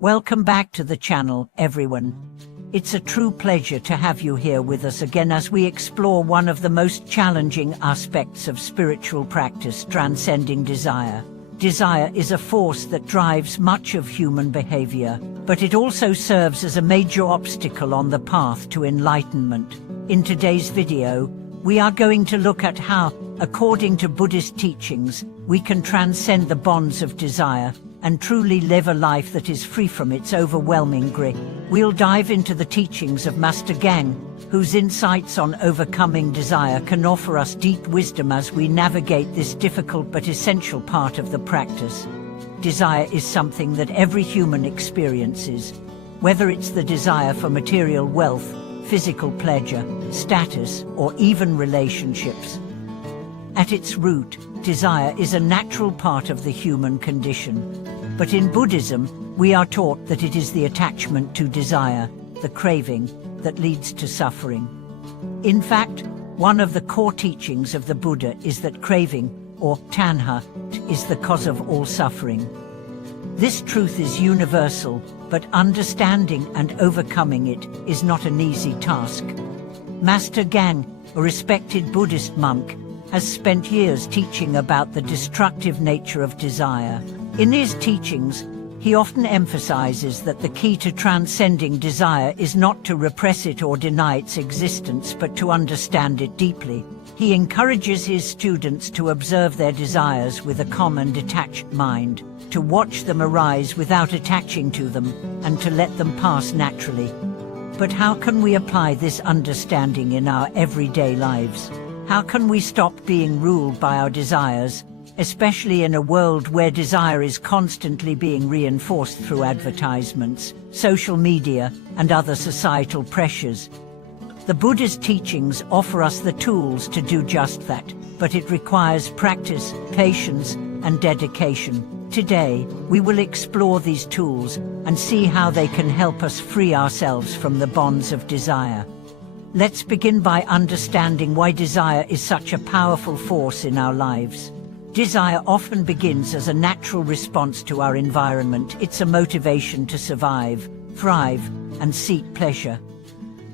Welcome back to the channel, everyone. It's a true pleasure to have you here with us again as we explore one of the most challenging aspects of spiritual practice, transcending desire. Desire is a force that drives much of human behavior, but it also serves as a major obstacle on the path to enlightenment. In today's video, we are going to look at how, according to Buddhist teachings, we can transcend the bonds of desire and truly live a life that is free from its overwhelming grip. We'll dive into the teachings of Master Gang, whose insights on overcoming desire can offer us deep wisdom as we navigate this difficult but essential part of the practice. Desire is something that every human experiences, whether it's the desire for material wealth, physical pleasure, status, or even relationships. At its root, desire is a natural part of the human condition. But in Buddhism, we are taught that it is the attachment to desire, the craving, that leads to suffering. In fact, one of the core teachings of the Buddha is that craving, or tanha, is the cause of all suffering. This truth is universal, but understanding and overcoming it is not an easy task. Master Gang, a respected Buddhist monk, has spent years teaching about the destructive nature of desire. In his teachings, he often emphasizes that the key to transcending desire is not to repress it or deny its existence, but to understand it deeply. He encourages his students to observe their desires with a calm and detached mind, to watch them arise without attaching to them, and to let them pass naturally. But how can we apply this understanding in our everyday lives? How can we stop being ruled by our desires, especially in a world where desire is constantly being reinforced through advertisements, social media, and other societal pressures? The Buddha's teachings offer us the tools to do just that, but it requires practice, patience, and dedication. Today, we will explore these tools and see how they can help us free ourselves from the bonds of desire. Let's begin by understanding why desire is such a powerful force in our lives. Desire often begins as a natural response to our environment. It's a motivation to survive, thrive, and seek pleasure.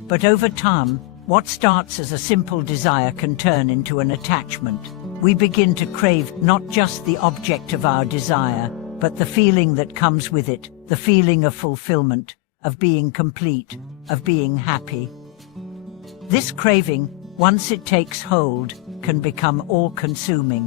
But over time, what starts as a simple desire can turn into an attachment. We begin to crave not just the object of our desire, but the feeling that comes with it, the feeling of fulfillment, of being complete, of being happy. This craving, once it takes hold, can become all-consuming.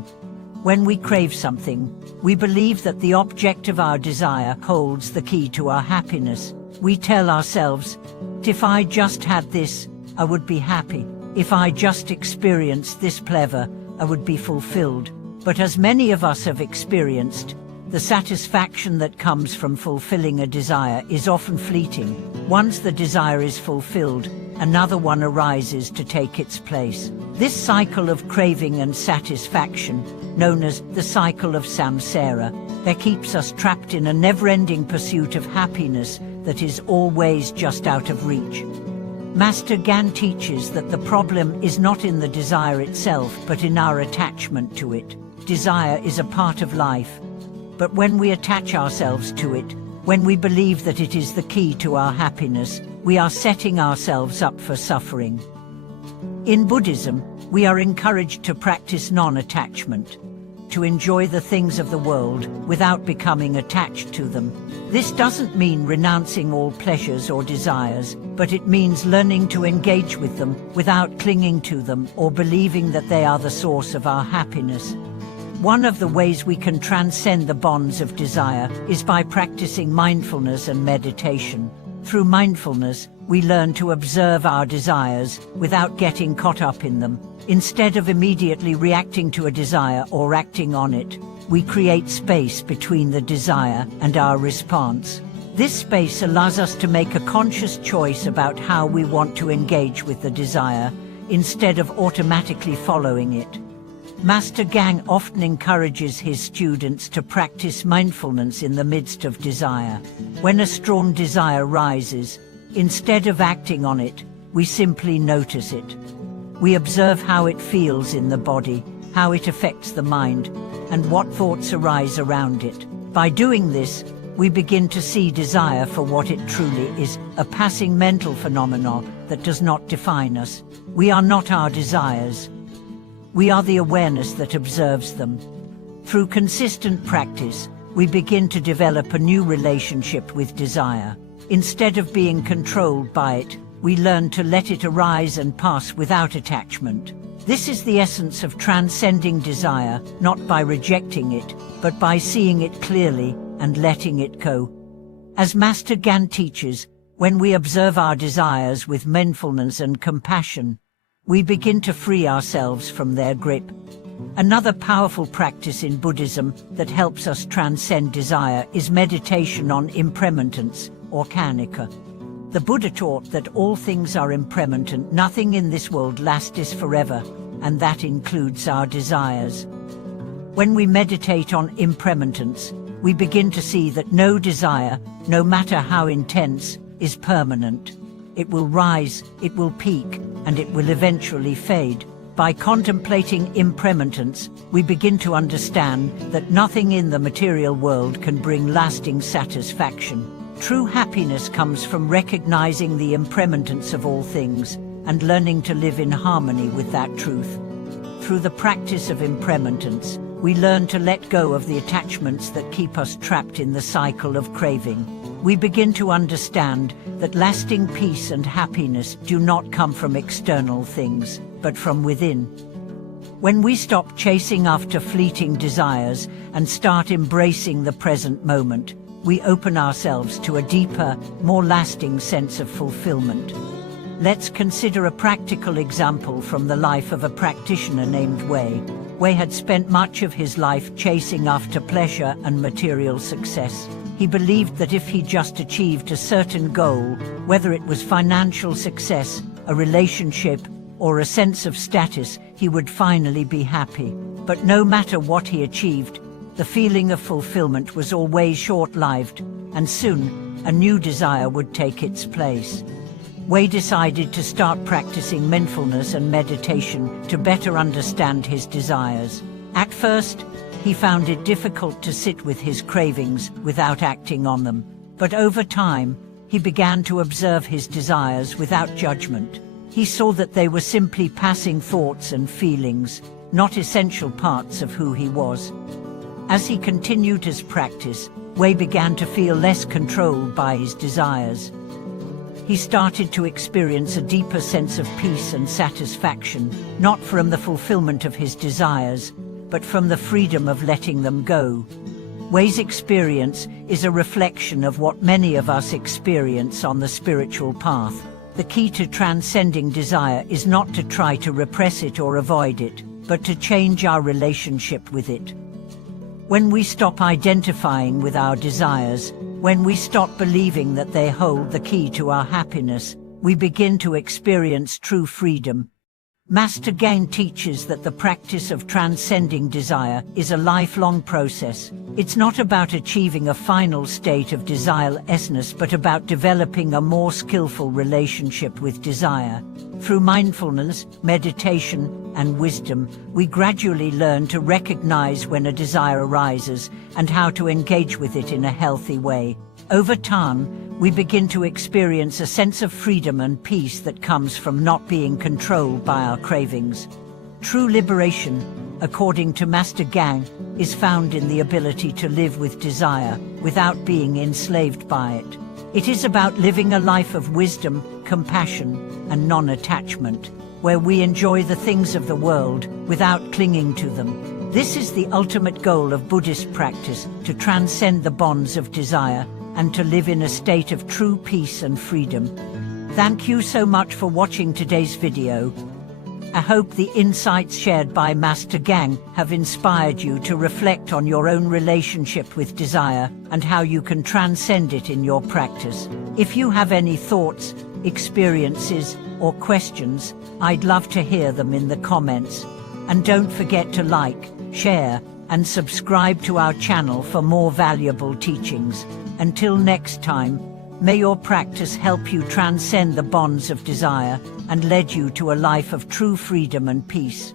When we crave something, we believe that the object of our desire holds the key to our happiness. We tell ourselves, if I just had this, I would be happy. If I just experienced this pleasure, I would be fulfilled. But as many of us have experienced, the satisfaction that comes from fulfilling a desire is often fleeting. Once the desire is fulfilled, another one arises to take its place. This cycle of craving and satisfaction, known as the cycle of samsara, that keeps us trapped in a never-ending pursuit of happiness that is always just out of reach. Master Gan teaches that the problem is not in the desire itself, but in our attachment to it. Desire is a part of life, but when we attach ourselves to it, when we believe that it is the key to our happiness, we are setting ourselves up for suffering. In Buddhism, we are encouraged to practice non-attachment, to enjoy the things of the world without becoming attached to them. This doesn't mean renouncing all pleasures or desires, but it means learning to engage with them without clinging to them or believing that they are the source of our happiness. One of the ways we can transcend the bonds of desire is by practicing mindfulness and meditation. Through mindfulness, we learn to observe our desires without getting caught up in them. Instead of immediately reacting to a desire or acting on it, we create space between the desire and our response. This space allows us to make a conscious choice about how we want to engage with the desire, instead of automatically following it. Master Gang often encourages his students to practice mindfulness in the midst of desire. When a strong desire rises, instead of acting on it, we simply notice it. We observe how it feels in the body, how it affects the mind, and what thoughts arise around it. By doing this, we begin to see desire for what it truly is, a passing mental phenomenon that does not define us. We are not our desires. We are the awareness that observes them. Through consistent practice, we begin to develop a new relationship with desire. Instead of being controlled by it, we learn to let it arise and pass without attachment. This is the essence of transcending desire, not by rejecting it, but by seeing it clearly and letting it go. As Master Gan teaches, when we observe our desires with mindfulness and compassion, we begin to free ourselves from their grip. Another powerful practice in Buddhism that helps us transcend desire is meditation on impermanence, or kanika. The Buddha taught that all things are impermanent, nothing in this world lasts forever, and that includes our desires. When we meditate on impermanence, we begin to see that no desire, no matter how intense, is permanent. It will rise, it will peak, and it will eventually fade. By contemplating impermanence, we begin to understand that nothing in the material world can bring lasting satisfaction. True happiness comes from recognizing the impermanence of all things and learning to live in harmony with that truth. Through the practice of impermanence, we learn to let go of the attachments that keep us trapped in the cycle of craving. We begin to understand that lasting peace and happiness do not come from external things, but from within. When we stop chasing after fleeting desires and start embracing the present moment, we open ourselves to a deeper, more lasting sense of fulfillment. Let's consider a practical example from the life of a practitioner named Wei. Wei had spent much of his life chasing after pleasure and material success. He believed that if he just achieved a certain goal, whether it was financial success, a relationship, or a sense of status, he would finally be happy. But no matter what he achieved, the feeling of fulfillment was always short-lived, and soon, a new desire would take its place. Wei decided to start practicing mindfulness and meditation to better understand his desires. At first, he found it difficult to sit with his cravings without acting on them. But over time, he began to observe his desires without judgment. He saw that they were simply passing thoughts and feelings, not essential parts of who he was. As he continued his practice, Wei began to feel less controlled by his desires. He started to experience a deeper sense of peace and satisfaction, not from the fulfillment of his desires, but from the freedom of letting them go. Wei's experience is a reflection of what many of us experience on the spiritual path. The key to transcending desire is not to try to repress it or avoid it, but to change our relationship with it. When we stop identifying with our desires, when we stop believing that they hold the key to our happiness, we begin to experience true freedom. Master Gang teaches that the practice of transcending desire is a lifelong process. It's not about achieving a final state of desirelessness, but about developing a more skillful relationship with desire. Through mindfulness, meditation, and wisdom, we gradually learn to recognize when a desire arises and how to engage with it in a healthy way. Over time, we begin to experience a sense of freedom and peace that comes from not being controlled by our cravings. True liberation, according to Master Gang, is found in the ability to live with desire without being enslaved by it. It is about living a life of wisdom, compassion, and non-attachment, where we enjoy the things of the world without clinging to them. This is the ultimate goal of Buddhist practice, to transcend the bonds of desire and to live in a state of true peace and freedom. Thank you so much for watching today's video. I hope the insights shared by Master Gang have inspired you to reflect on your own relationship with desire and how you can transcend it in your practice. If you have any thoughts, experiences, or questions, I'd love to hear them in the comments. And don't forget to like, share, and subscribe to our channel for more valuable teachings. Until next time, may your practice help you transcend the bonds of desire and lead you to a life of true freedom and peace.